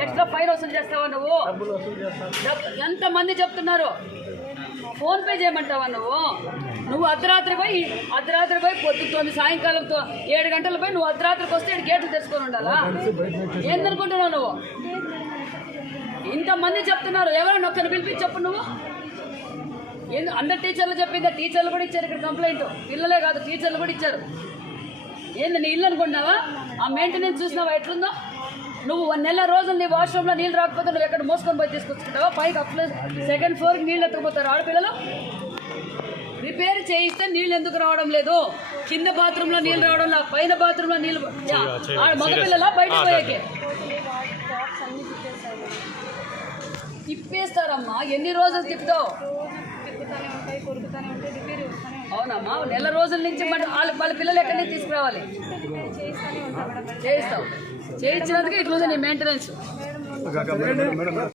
next fine వసూలు చేస్తావా నువ్వు ఎంత మంది చెప్తున్నారు ఫోన్ పే చేయమంటావా నువ్వు నువ్వు అర్ధరాత్రి పోయి అర్ధరాత్రి పోయి పొద్దు తొమ్మిది సాయంకాలం ఏడు గంటలు పోయి నువ్వు అర్ధరాత్రికి వస్తే గేట్లు తెచ్చుకొని ఉండాలా ఏందనుకుంటున్నావు నువ్వు ఇంతమంది చెప్తున్నారు ఎవరైనా ఒక్కరిని పిలిపించి చెప్పు నువ్వు అందరు టీచర్లు చెప్పిందా టీచర్లు కూడా ఇచ్చారు ఇక్కడ కంప్లైంట్ పిల్లలే కాదు టీచర్లు కూడా ఇచ్చారు ఏంది నీ ఇల్లు అనుకుంటున్నావా ఆ మెయింటెనెన్స్ చూసినావా ఎట్లుందో నువ్వు నెల రోజులు నీ వాష్రూమ్లో నీళ్ళు రాకపోతే నువ్వు ఎక్కడ మోసుకొని పోయి తీసుకొచ్చుకుంటావా పైకి అప్లై సెకండ్ ఫ్లోర్కి నీళ్ళు ఎత్తుకుపోతారు ఆడపిల్లలు రిపేర్ చేయిస్తే నీళ్ళు ఎందుకు రావడం లేదు కింద బాత్రూంలో నీళ్ళు రావడం లేదు పైన బాత్రూంలో నీళ్ళు మగపిల్లల బయట పోయాకే తిప్పేస్తారమ్మా ఎన్ని రోజులు తిప్పుతావు తిప్పుతానే ఉంటాయి కొరుకుతానే ఉంటాయి రిపేర్ అవునమ్మా నెల రోజుల నుంచి మన వాళ్ళ వాళ్ళ పిల్లలు ఎక్కడి నుంచి తీసుకురావాలి చేయిస్తావు చేయించినందుకే ఇట్లా నీ మెయింటెనెన్స్